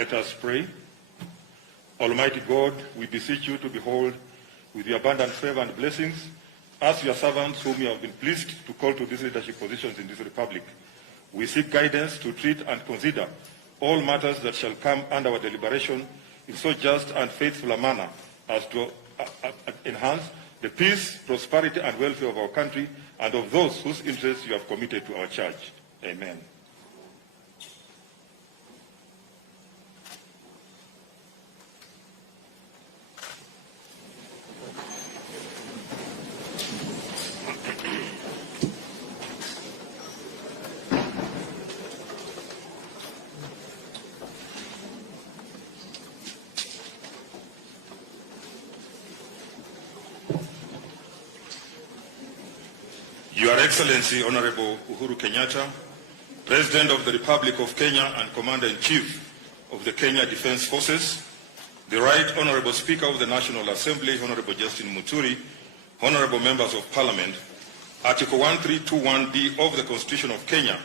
Let us pray. Almighty God, we beseech you to behold with your abundant favor and blessings as your servants whom you have been pleased to call to these leadership positions in this republic. We seek guidance to treat and consider all matters that shall come under our deliberation in so just and faithful a manner as to enhance the peace, prosperity, and welfare of our country and of those whose interests you have committed to our church. Amen. Your Excellency, Honorable Uhuru Kenyatta, President of the Republic of Kenya and Commander-in-Chief of the Kenya Defense Forces, the Right Honorable Speaker of the National Assembly, Honorable Justin Muturi, Honorable Members of Parliament, Article 1321B of the Constitution of Kenya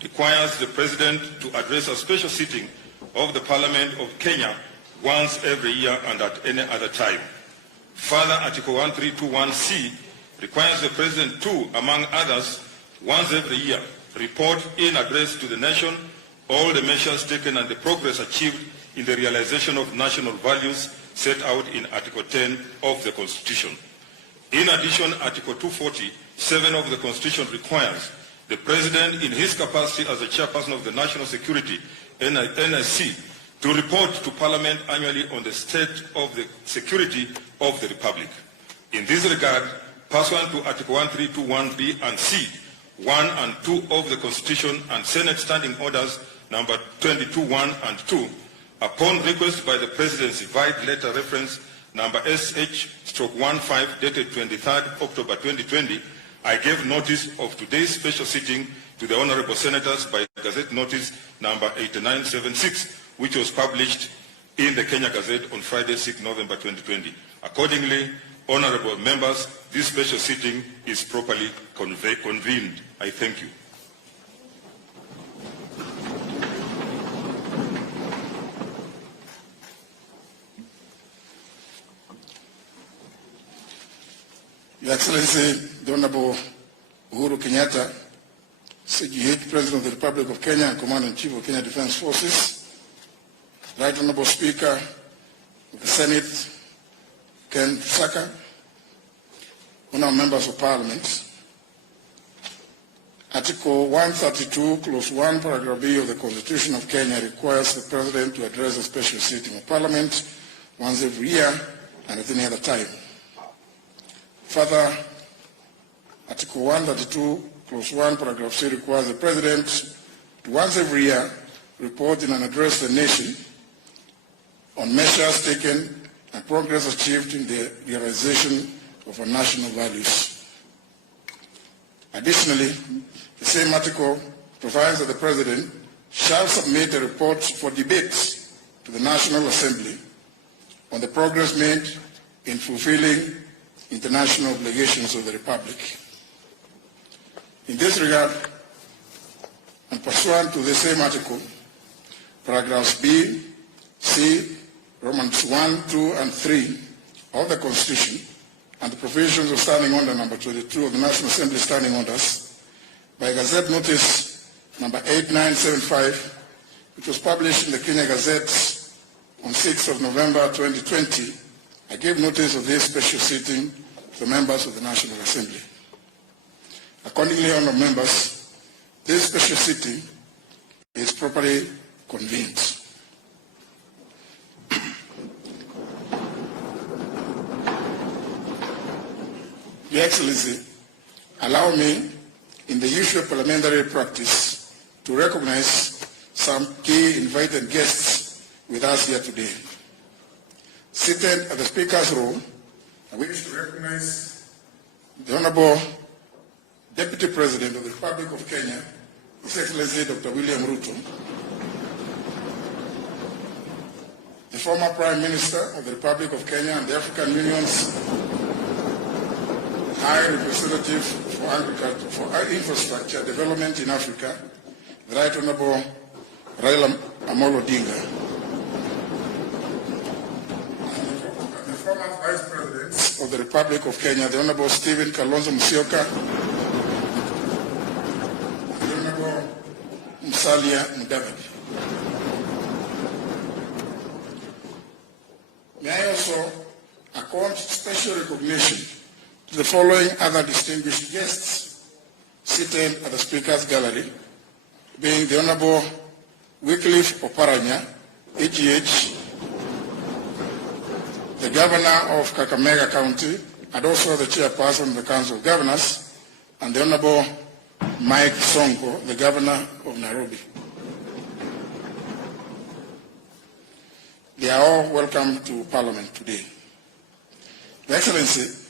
requires the President to address a special sitting of the Parliament of Kenya once every year and at any other time. Further, Article 1321C requires the President to, among others, once every year, report in address to the nation all the measures taken and the progress achieved in the realization of national values set out in Article 10 of the Constitution. In addition, Article 247 of the Constitution requires the President, in his capacity as the Chairperson of the National Security, NSC, to report to Parliament annually on the state of the security of the Republic. In this regard, pursuant to Article 1321B and C, 1 and 2 of the Constitution and Senate Standing Orders number 22.1 and 2, upon request by the Presidency, vide letter reference number SH/15 dated 23rd October 2020, I gave notice of today's special sitting to the Honorable Senators by Gazette Notice number 8976, which was published in the Kenya Gazette on Friday, 6 November 2020. Accordingly, Honorable members, this special sitting is properly convened. I thank you. Your Excellency, the Honorable Uhuru Kenyatta, CGH, President of the Republic of Kenya and Commander-in-Chief of Kenya Defense Forces, Right Honorable Speaker of the Senate, Ken Saka, Honourable Members of Parliament, Article 132, Clause 1, Paragraph B of the Constitution of Kenya requires the President to address a special sitting of Parliament once every year and at any other time. Further, Article 132, Clause 1, Paragraph C requires the President to once every year report in and address the nation on measures taken and progress achieved in the realization of our national values. Additionally, the same article provides that the President shall submit a report for debate to the National Assembly on the progress made in fulfilling international obligations of the Republic. In this regard, and pursuant to the same article, paragraphs B, C, Romans 1, 2, and 3 of the Constitution and the provisions of Standing Order number 22 of the National Assembly Standing Orders, by Gazette Notice number 8975, which was published in the Kenya Gazette on 6th of November 2020, I gave notice of this special sitting to the members of the National Assembly. Accordingly, honourable members, this special sitting is properly convened. Your Excellency, allow me, in the usual parliamentary practice, to recognize some key invited guests with us here today. Seated at the Speaker's row, I wish to recognize the Honourable Deputy President of the Republic of Kenya, His Excellency Dr. William Ruto, the former Prime Minister of the Republic of Kenya and the African Union's High Representative for Agriculture, for Infrastructure Development in Africa, the Right Honourable Raila Amolo Odinga, Justice of the Republic of Kenya, the Honorable Stephen Kalonzo Musyoka, the Honorable Musalia Mudavadi. May I also accord special recognition to the following other distinguished guests seated at the Speaker's Gallery, being the Honorable Wycliffe Oparanya, AGH, the Governor of Kakamega County, and also the Chairperson of the Council of Governors, and the Honorable Mike Sonko, the Governor of Nairobi. They are all welcome to Parliament today. Your Excellency,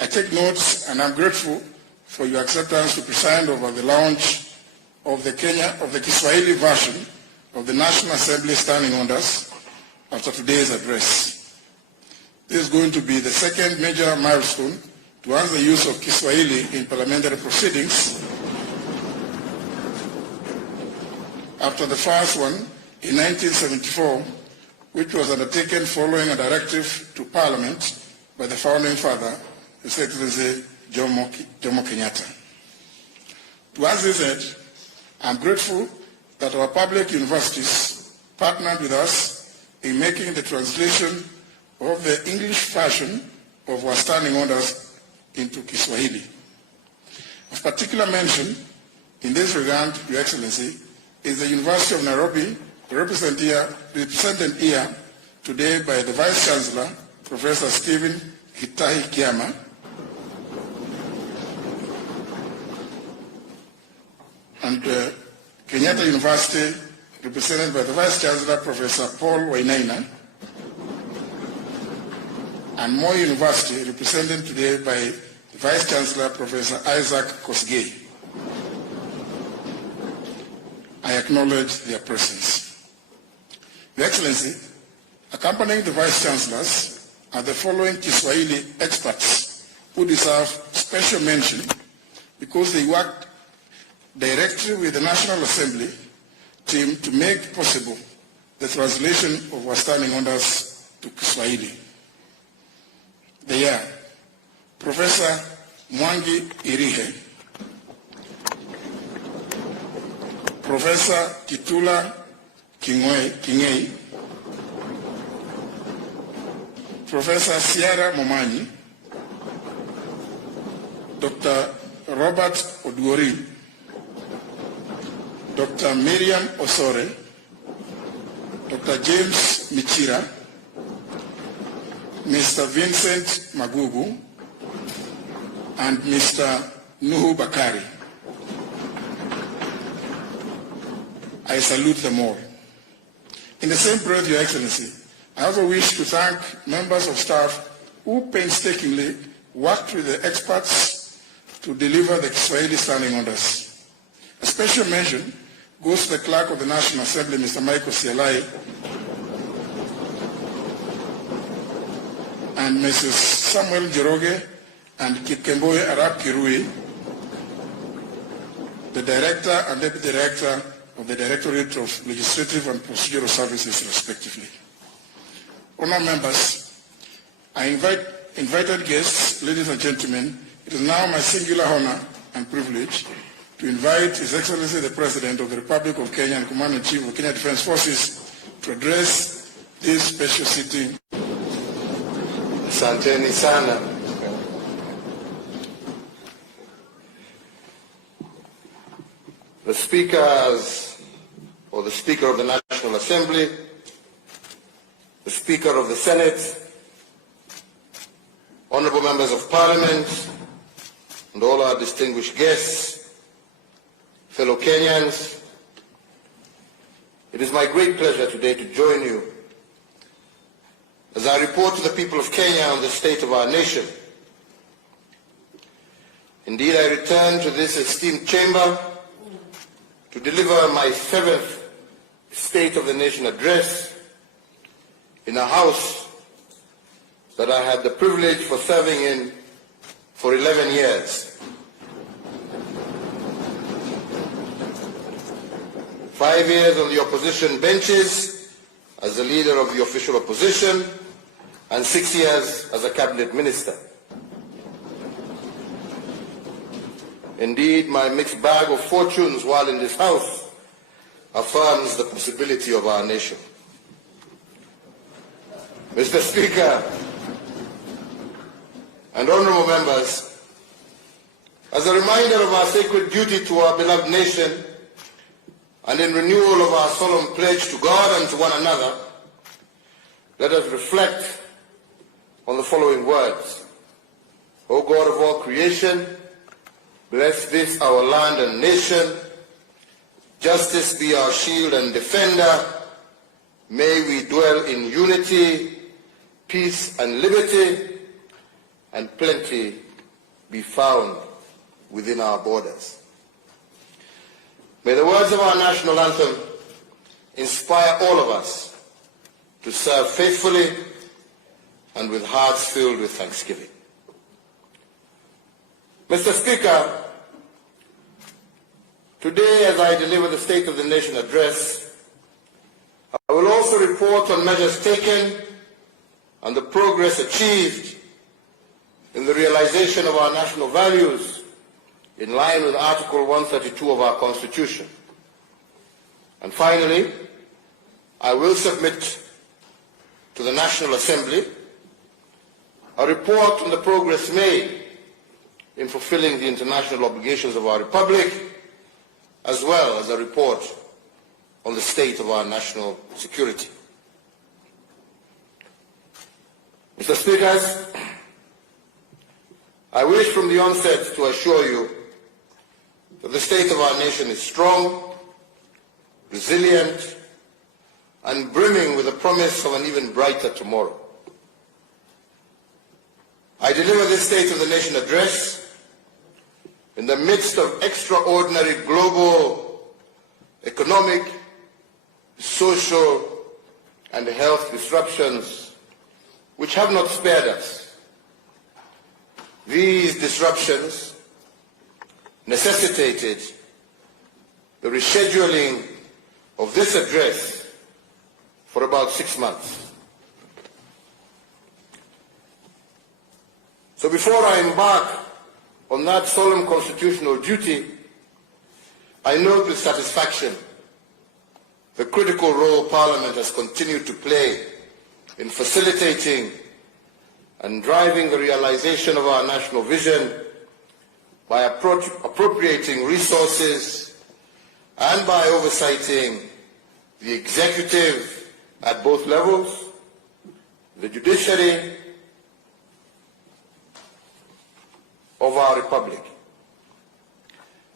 I take notes and I'm grateful for your acceptance to preside over the launch of the Kiswahili version of the National Assembly Standing Orders after today's address. This is going to be the second major milestone towards the use of Kiswahili in parliamentary proceedings after the first one in 1974, which was undertaken following a directive to Parliament by the founding father, His Excellency Jomo Kenyatta. Towards this end, I'm grateful that our public universities partnered with us in making the translation of the English version of our standing orders into Kiswahili. Of particular mention in this regard, Your Excellency, is the University of Nairobi, represented here today by the Vice Chancellor, Professor Stephen Hitahi Kiama, and Kenyatta University, represented by the Vice Chancellor, Professor Paul Wainaina, and Moi University, represented today by the Vice Chancellor, Professor Isaac Kosgei. I acknowledge their presence. Your Excellency, accompanying the Vice Chancellors are the following Kiswahili experts who deserve special mention because they worked directly with the National Assembly team to make possible the translation of our standing orders to Kiswahili. They are Professor Mwangi Irihe, Professor Kitula Kingei, Professor Sierra Momanyi, Dr. Robert Oduori, Dr. Miriam Osore, Dr. James Michira, Mr. Vincent Magugu, and Mr. Nuhu Bakari. I salute them all. In the same breath, Your Excellency, I also wish to thank members of staff who painstakingly worked with the experts to deliver the Kiswahili standing orders. A special mention goes to the Clerk of the National Assembly, Mr. Michael Sialai, and Mrs. Samuel Jeroge and Kikemboye Arap Kirui, the Director and Deputy Director of the Directorate of Legislative and Procedural Services, respectively. Honourable members, I invited guests, ladies and gentlemen, it is now my singular honor and privilege to invite His Excellency the President of the Republic of Kenya and Commander-in-Chief of the Kenya Defence Forces to address this special sitting. Asanteni sana. The speakers, or the Speaker of the National Assembly, the Speaker of the Senate, honorable members of Parliament, and all our distinguished guests, fellow Kenyans, it is my great pleasure today to join you as I report to the people of Kenya on the state of our nation. Indeed, I return to this esteemed chamber to deliver my 7th State of the Nation address in a house that I had the privilege for serving in for 11 years. 5 years on the opposition benches as the leader of the official opposition, and 6 years as a cabinet minister. Indeed, my mixed bag of fortunes while in this House affirms the possibility of our nation. Mr. Speaker and honourable members, as a reminder of our sacred duty to our beloved nation and in renewal of our solemn pledge to God and to one another, let us reflect on the following words. O God of all creation, bless this our land and nation. Justice be our shield and defender. May we dwell in unity, peace and liberty, and plenty be found within our borders. May the words of our national anthem inspire all of us to serve faithfully and with hearts filled with thanksgiving. Mr. Speaker, today as I deliver the State of the Nation address, I will also report on measures taken and the progress achieved in the realization of our national values in line with Article 132 of our Constitution. And finally, I will submit to the National Assembly a report on the progress made in fulfilling the international obligations of our Republic, as well as a report on the state of our national security. Mr. Speakers, I wish from the onset to assure you that the state of our nation is strong, resilient, and brimming with the promise of an even brighter tomorrow. I deliver this State of the Nation address in the midst of extraordinary global, economic, social, and health disruptions which have not spared us. These disruptions necessitated the rescheduling of this address for about 6 months. So before I embark on that solemn constitutional duty, I note with satisfaction the critical role Parliament has continued to play in facilitating and driving the realization of our national vision by appropriating resources and by oversighting the executive at both levels, the judiciary of our Republic.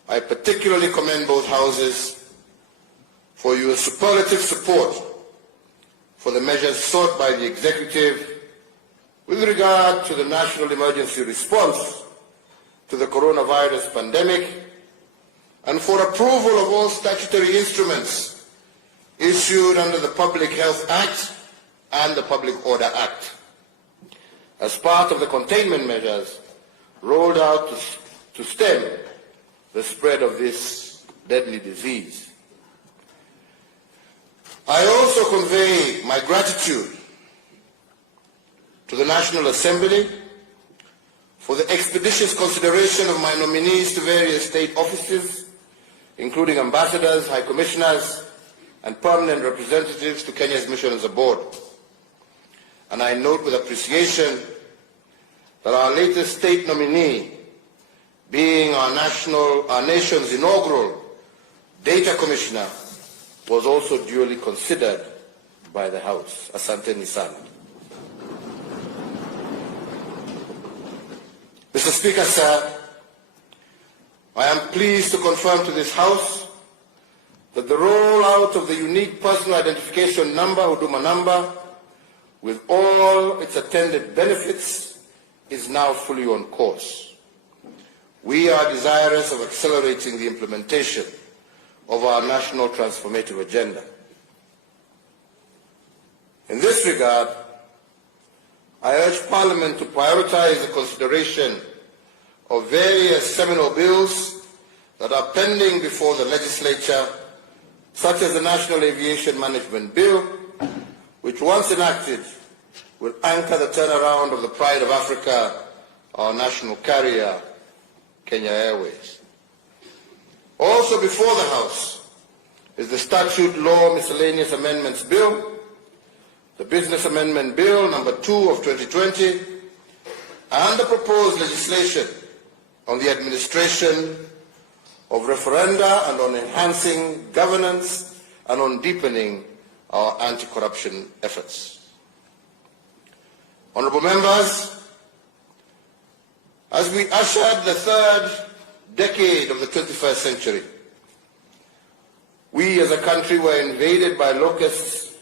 I particularly commend both houses for your superlative support for the measures sought by the executive with regard to the national emergency response to the coronavirus pandemic and for approval of all statutory instruments issued under the Public Health Act and the Public Order Act as part of the containment measures rolled out to stem the spread of this deadly disease. I also convey my gratitude to the National Assembly for the expeditious consideration of my nominees to various state offices, including ambassadors, high commissioners, and permanent representatives to Kenya's missions abroad. And I note with appreciation that our latest state nominee, being our nation's inaugural data commissioner, was also duly considered by the House. Asante sana. Mr. Speaker, sir, I am pleased to confirm to this House that the rollout of the unique personal identification number, Huduma number, with all its attendant benefits, is now fully on course. We are desirous of accelerating the implementation of our national transformative agenda. In this regard, I urge Parliament to prioritize the consideration of various seminal bills that are pending before the legislature, such as the National Aviation Management Bill, which once enacted will anchor the turnaround of the pride of Africa, our national carrier, Kenya Airways. Also before the House is the Statute Law Miscellaneous Amendments Bill, the Business Amendment Bill number 2 of 2020, and the proposed legislation on the administration of referenda and on enhancing governance and on deepening our anti-corruption efforts. Honourable members, as we ushered the third decade of the 21st century, we as a country were invaded by locusts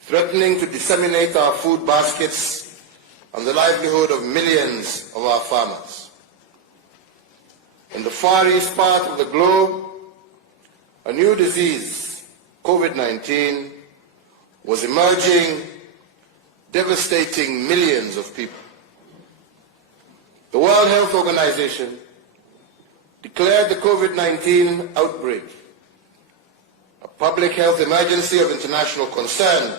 threatening to disseminate our food baskets and the livelihood of millions of our farmers. In the far east part of the globe, a new disease, COVID-19, was emerging, devastating millions of people. The World Health Organization declared the COVID-19 outbreak a public health emergency of international concern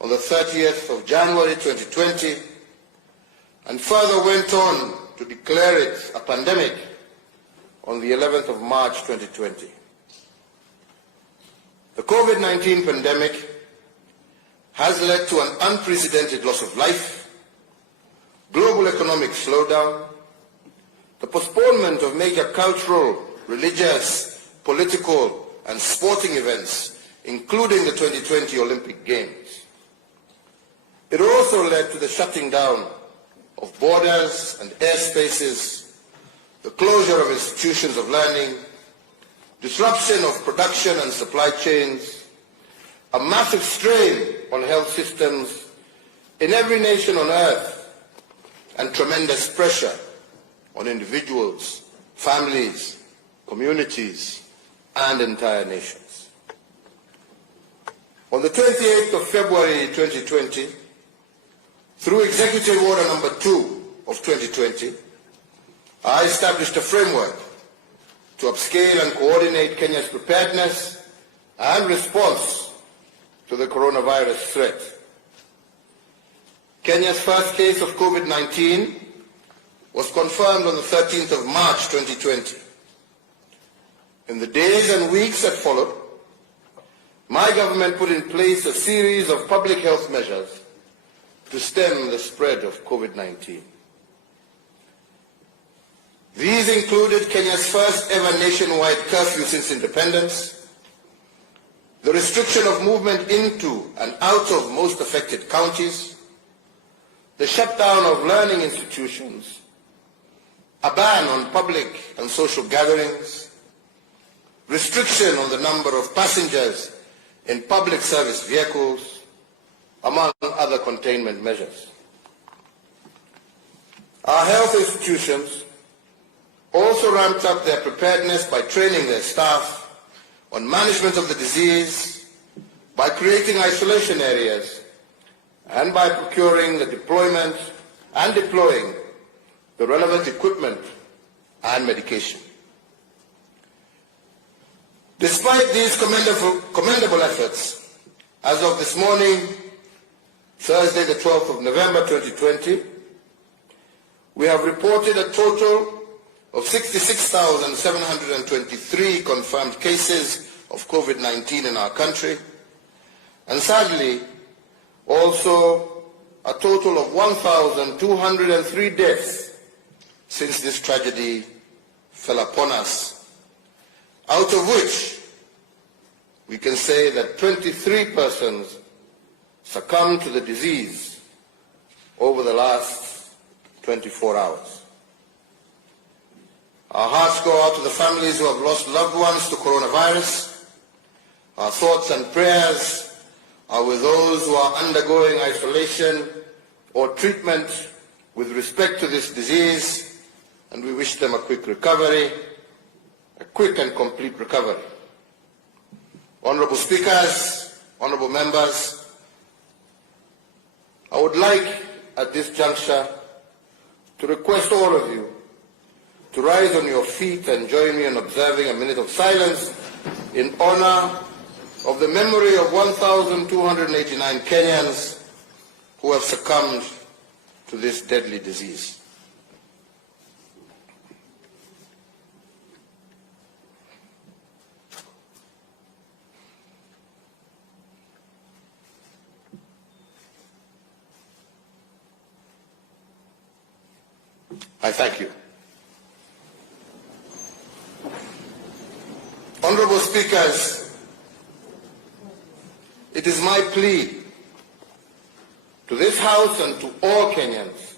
on the 30th of January 2020, and further went on to declare it a pandemic on the 11th of March 2020. The COVID-19 pandemic has led to an unprecedented loss of life, global economic slowdown, the postponement of major cultural, religious, political, and sporting events, including the 2020 Olympic Games. It also led to the shutting down of borders and airspaces, the closure of institutions of learning, disruption of production and supply chains, a massive strain on health systems in every nation on earth, and tremendous pressure on individuals, families, communities, and entire nations. On the 28th of February 2020, through Executive Order number 2 of 2020, I established a framework to upscale and coordinate Kenya's preparedness and response to the coronavirus threat. Kenya's first case of COVID-19 was confirmed on the 13th of March 2020. In the days and weeks that followed, my government put in place a series of public health measures to stem the spread of COVID-19. These included Kenya's first ever nationwide curfew since independence, the restriction of movement into and out of most affected counties, the shutdown of learning institutions, a ban on public and social gatherings, restriction on the number of passengers in public service vehicles, among other containment measures. Our health institutions also ramped up their preparedness by training their staff on management of the disease, by creating isolation areas, and by procuring the deployment and deploying the relevant equipment and medication. Despite these commendable efforts, as of this morning, Thursday the 12th of November 2020, we have reported a total of 66,723 confirmed cases of COVID-19 in our country, and sadly, also a total of 1,203 deaths since this tragedy fell upon us, out of which we can say that 23 persons succumbed to the disease over the last 24 hours. Our hearts go out to the families who have lost loved ones to coronavirus. Our thoughts and prayers are with those who are undergoing isolation or treatment with respect to this disease, and we wish them a quick recovery, a quick and complete recovery. Honourable Speakers, honourable members, I would like at this juncture to request all of you to rise on your feet and join me in observing a minute of silence in honour of the memory of 1,289 Kenyans who have succumbed to this deadly disease. I thank you. Honorable Speakers, it is my plea to this House and to all Kenyans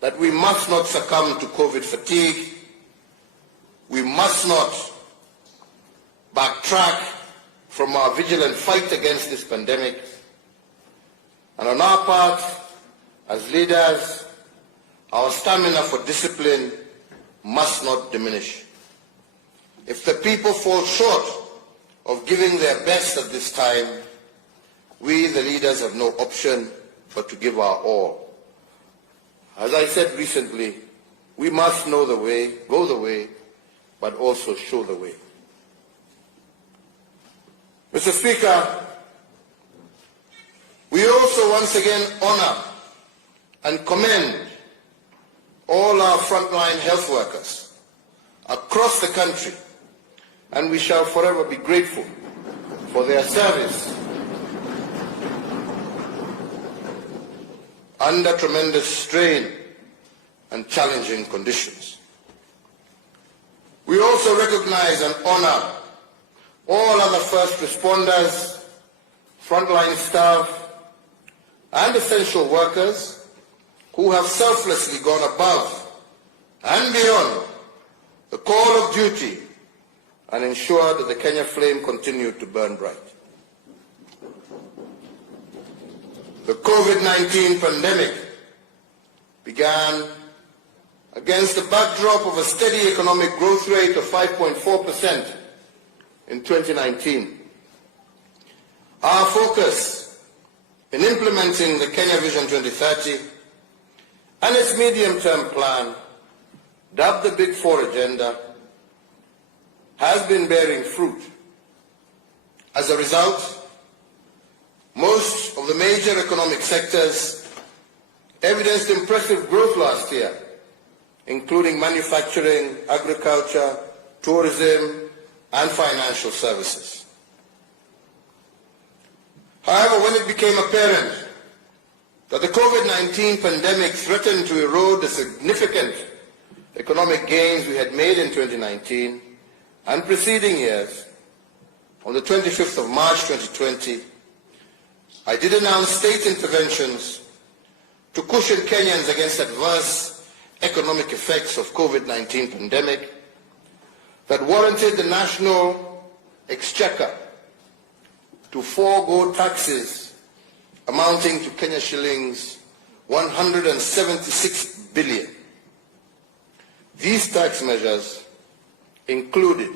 that we must not succumb to COVID fatigue. We must not backtrack from our vigilant fight against this pandemic. And on our part, as leaders, our stamina for discipline must not diminish. If the people fall short of giving their best at this time, we, the leaders, have no option but to give our all. As I said recently, we must know the way, go the way, but also show the way. Mr. Speaker, we also once again honor and commend all our frontline health workers across the country, and we shall forever be grateful for their service under tremendous strain and challenging conditions. We also recognize and honor all other first responders, frontline staff, and essential workers who have selflessly gone above and beyond the call of duty and ensured that the Kenya flame continued to burn bright. The COVID-19 pandemic began against the backdrop of a steady economic growth rate of 5.4% in 2019. Our focus in implementing the Kenya Vision 2030 and its medium-term plan, dubbed the Big Four Agenda, has been bearing fruit. As a result, most of the major economic sectors evidenced impressive growth last year, including manufacturing, agriculture, tourism, and financial services. However, when it became apparent that the COVID-19 pandemic threatened to erode the significant economic gains we had made in 2019 and preceding years, on the 25th of March 2020, I did announce state interventions to cushion Kenyans against adverse economic effects of COVID-19 pandemic that warranted the national exchequer to forego taxes amounting to Kenya shillings 176 billion. These tax measures included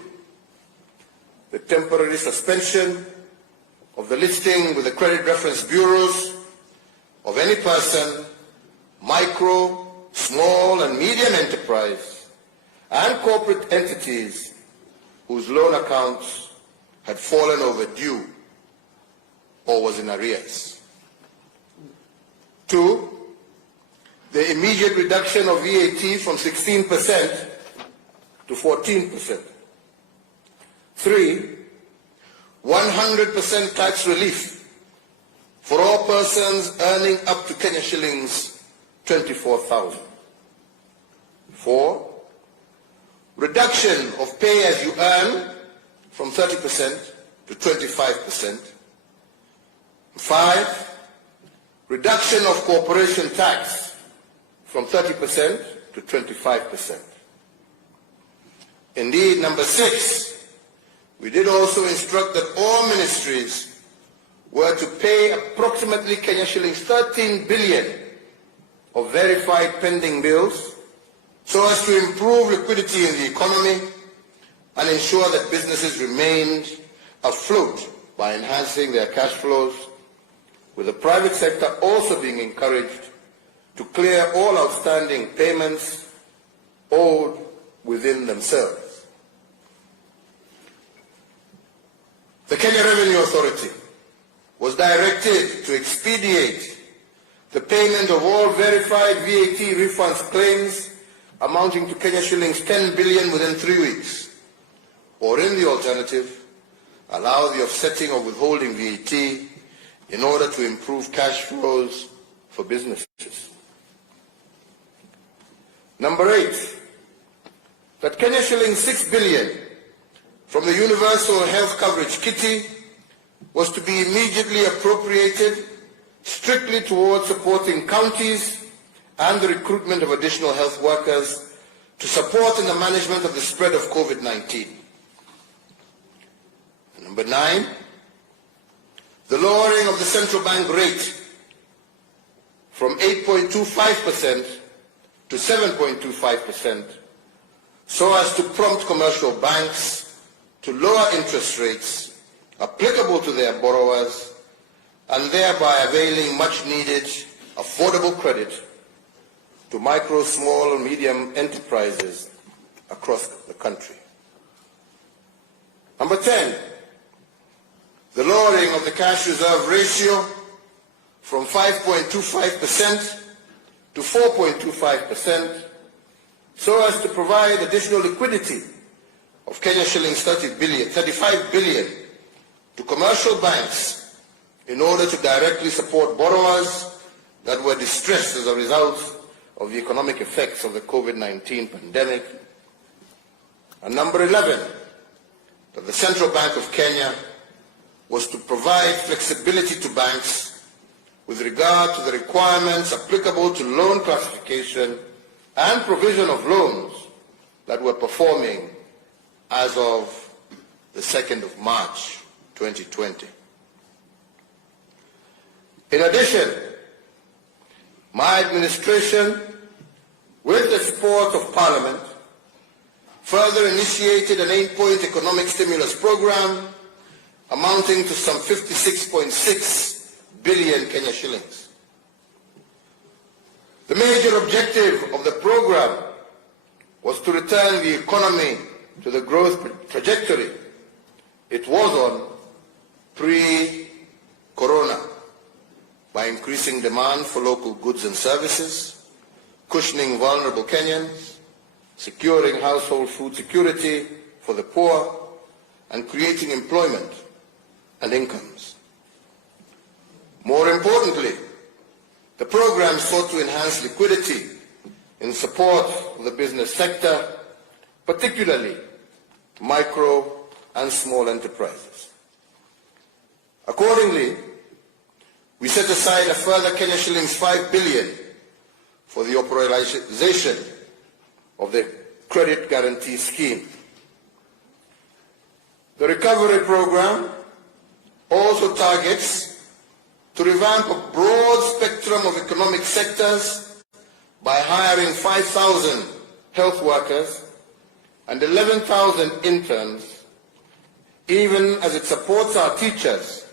the temporary suspension of the listing with the credit reference bureaus of any person, micro, small and medium enterprise, and corporate entities whose loan accounts had fallen overdue or was in arrears. 2, the immediate reduction of VAT from 16% to 14%. 3, 100% tax relief for all persons earning up to Kenya shillings 24,000. 4, reduction of pay as you earn from 30% to 25%. 5, reduction of corporation tax from 30% to 25%. Indeed, number 6, we did also instruct that all ministries were to pay approximately Kenya shillings 13 billion of verified pending bills so as to improve liquidity in the economy and ensure that businesses remained afloat by enhancing their cash flows, with the private sector also being encouraged to clear all outstanding payments owed within themselves. The Kenya Revenue Authority was directed to expedite the payment of all verified VAT refunds claims amounting to Kenya shillings 10 billion within 3 weeks, or in the alternative, allow the offsetting of withholding VAT in order to improve cash flows for businesses. Number 8, that Kenya shillings 6 billion from the Universal Health Coverage Kitty was to be immediately appropriated strictly towards supporting counties and the recruitment of additional health workers to support in the management of the spread of COVID-19. Number 9, the lowering of the central bank rate from 8.25% to 7.25% so as to prompt commercial banks to lower interest rates applicable to their borrowers and thereby availing much-needed affordable credit to micro, small, and medium enterprises across the country. Number 10, the lowering of the cash reserve ratio from 5.25% to 4.25% so as to provide additional liquidity of Kenya shillings 35 billion to commercial banks in order to directly support borrowers that were distressed as a result of the economic effects of the COVID-19 pandemic. And number 11, that the Central Bank of Kenya was to provide flexibility to banks with regard to the requirements applicable to loan classification and provision of loans that were performing as of the 2nd of March 2020. In addition, my administration, with the support of Parliament, further initiated an 8-point economic stimulus program amounting to some 56.6 billion Kenya shillings. The major objective of the program was to return the economy to the growth trajectory it was on pre-corona by increasing demand for local goods and services, cushioning vulnerable Kenyans, securing household food security for the poor, and creating employment and incomes. More importantly, the program sought to enhance liquidity in support of the business sector, particularly micro and small enterprises. Accordingly, we set aside a further Kenya shillings 5 billion for the operationalization of the credit guarantee scheme. The recovery program also targets to revamp a broad spectrum of economic sectors by hiring 5,000 health workers and 11,000 interns, even as it supports our teachers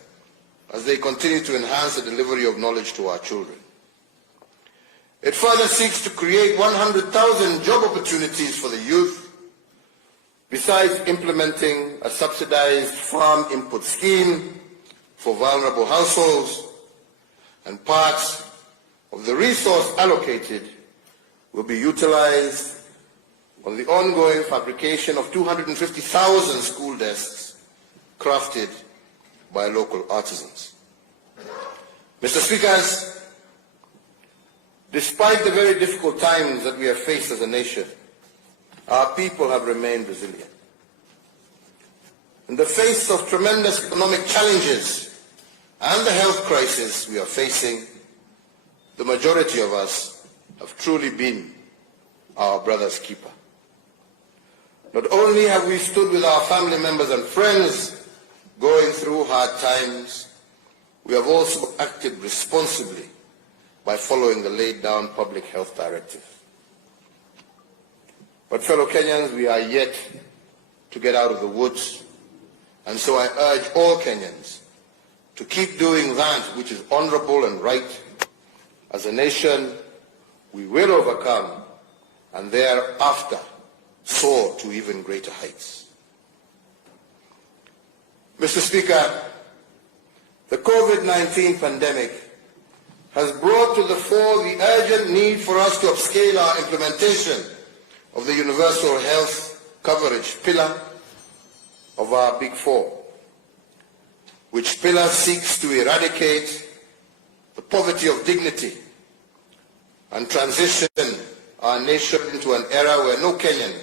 as they continue to enhance the delivery of knowledge to our children. It further seeks to create 100,000 job opportunities for the youth, besides implementing a subsidized farm input scheme for vulnerable households, and parts of the resource allocated will be utilized on the ongoing fabrication of 250,000 school desks crafted by local artisans. Mr. Speakers, despite the very difficult times that we have faced as a nation, our people have remained resilient. In the face of tremendous economic challenges and the health crisis we are facing, the majority of us have truly been our brother's keeper. Not only have we stood with our family members and friends going through hard times, we have also acted responsibly by following the laid-down public health directive. But fellow Kenyans, we are yet to get out of the woods, and so I urge all Kenyans to keep doing that which is honorable and right. As a nation, we will overcome and thereafter soar to even greater heights. Mr. Speaker, the COVID-19 pandemic has brought to the fore the urgent need for us to upscale our implementation of the universal health coverage pillar of our Big Four, which pillar seeks to eradicate the poverty of dignity and transition our nation into an era where no Kenyan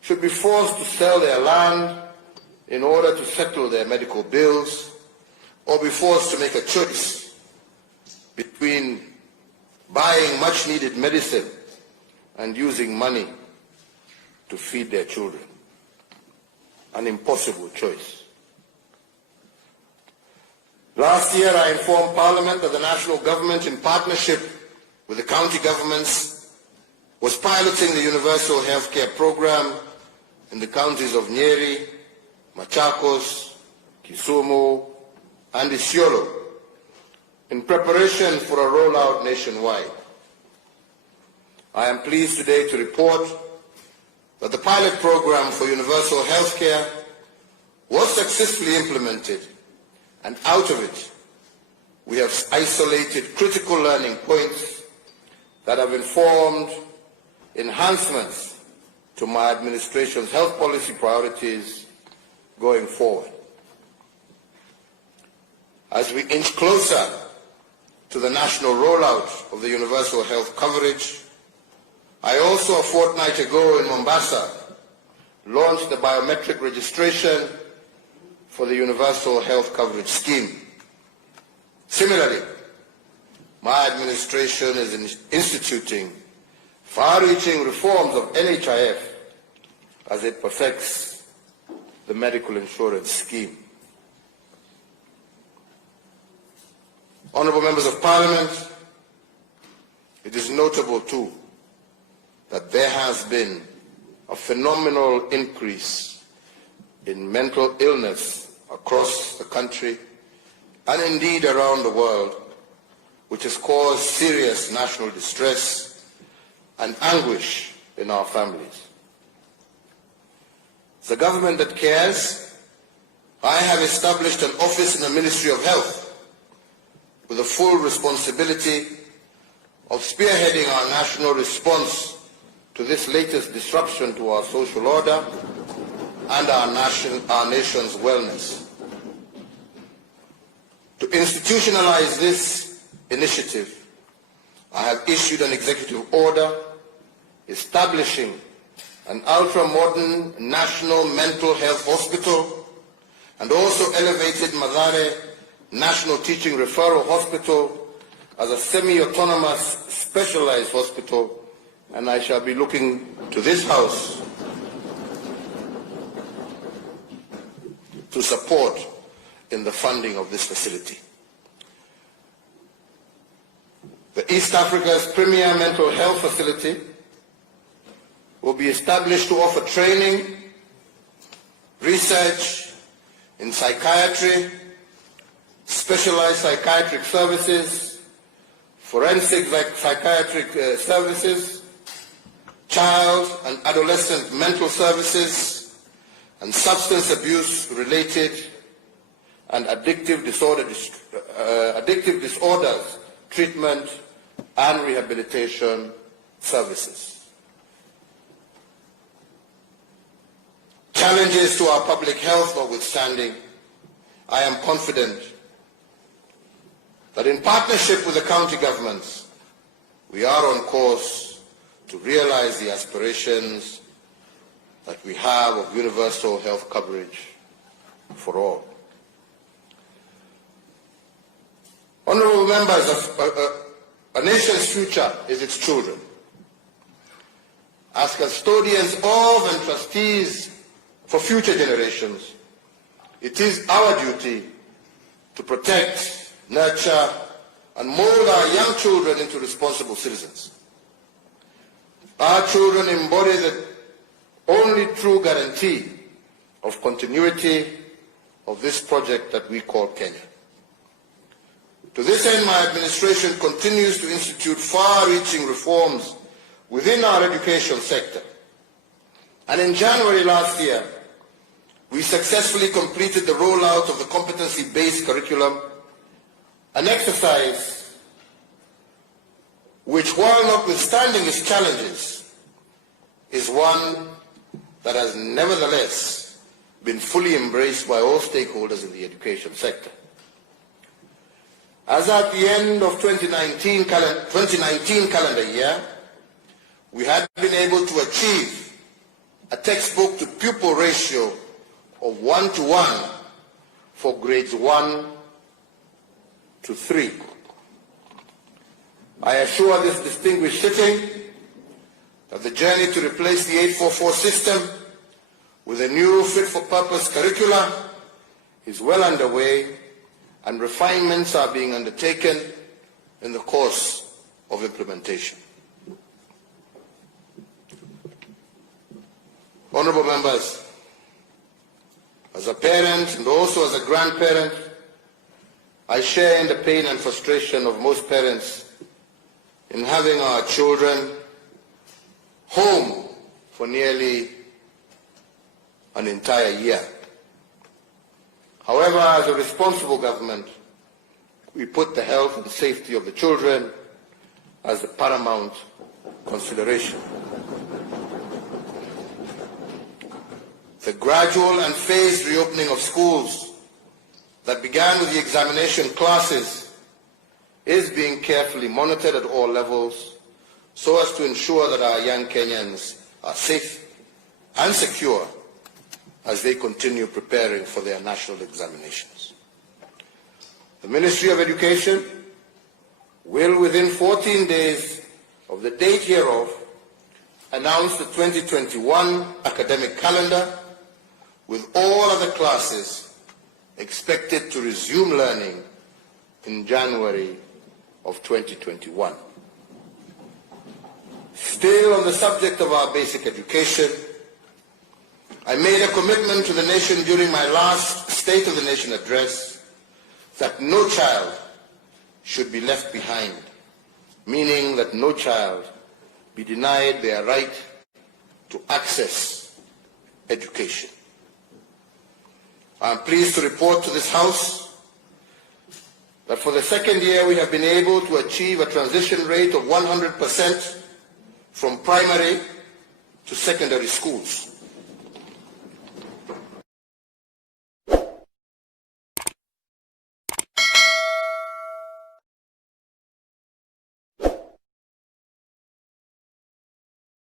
should be forced to sell their land in order to settle their medical bills, or be forced to make a choice between buying much-needed medicine and using money to feed their children. An impossible choice. Last year, I informed Parliament that the national government, in partnership with the county governments, was piloting the universal healthcare program in the counties of Nyeri, Machakos, Kisumu, and Isiolo, in preparation for a rollout nationwide. I am pleased today to report that the pilot program for universal healthcare was successfully implemented, and out of it, we have isolated critical learning points that have informed enhancements to my administration's health policy priorities going forward. As we inch closer to the national rollout of the universal health coverage, I also, a fortnight ago in Mombasa, launched the biometric registration for the universal health coverage scheme. Similarly, my administration is instituting far-reaching reforms of NHIF as it perfects the medical insurance scheme. Honourable Members of Parliament, it is notable too that there has been a phenomenal increase in mental illness across the country and indeed around the world, which has caused serious national distress and anguish in our families. As a government that cares, I have established an office in the Ministry of Health with the full responsibility of spearheading our national response to this latest disruption to our social order and our nation's wellness. To institutionalize this initiative, I have issued an executive order establishing an ultra-modern national mental health hospital and also elevated Mathare National Teaching Referral Hospital as a semi-autonomous specialized hospital, and I shall be looking to this House to support in the funding of this facility. The East Africa's premier mental health facility will be established to offer training, research in psychiatry, specialized psychiatric services, forensic psychiatric services, child and adolescent mental services, and substance abuse related and addictive disorders treatment and rehabilitation services. Challenges to our public health notwithstanding, I am confident that in partnership with the county governments, we are on course to realize the aspirations that we have of universal health coverage for all. Honourable members, a nation's future is its children. As custodians of and trustees for future generations, it is our duty to protect, nurture, and mold our young children into responsible citizens. Our children embody the only true guarantee of continuity of this project that we call Kenya. To this end, my administration continues to institute far-reaching reforms within our education sector. And in January last year, we successfully completed the rollout of the competency-based curriculum, an exercise which, while notwithstanding its challenges, is one that has nevertheless been fully embraced by all stakeholders in the education sector. As at the end of 2019 calendar year, we had been able to achieve a textbook to pupil ratio of 1:1 for grades 1 to 3. I assure this distinguished sitting that the journey to replace the 844 system with a new fit-for-purpose curricula is well underway, and refinements are being undertaken in the course of implementation. Honorable members, as a parent and also as a grandparent, I share in the pain and frustration of most parents in having our children home for nearly an entire year. However, as a responsible government, we put the health and safety of the children as the paramount consideration. The gradual and phased reopening of schools that began with the examination classes is being carefully monitored at all levels so as to ensure that our young Kenyans are safe and secure as they continue preparing for their national examinations. The Ministry of Education will, within 14 days of the date hereof, announce the 2021 academic calendar, with all other classes expected to resume learning in January of 2021. Still on the subject of our basic education, I made a commitment to the nation during my last State of the Nation address that no child should be left behind, meaning that no child be denied their right to access education. I am pleased to report to this House that for the second year we have been able to achieve a transition rate of 100% from primary to secondary schools.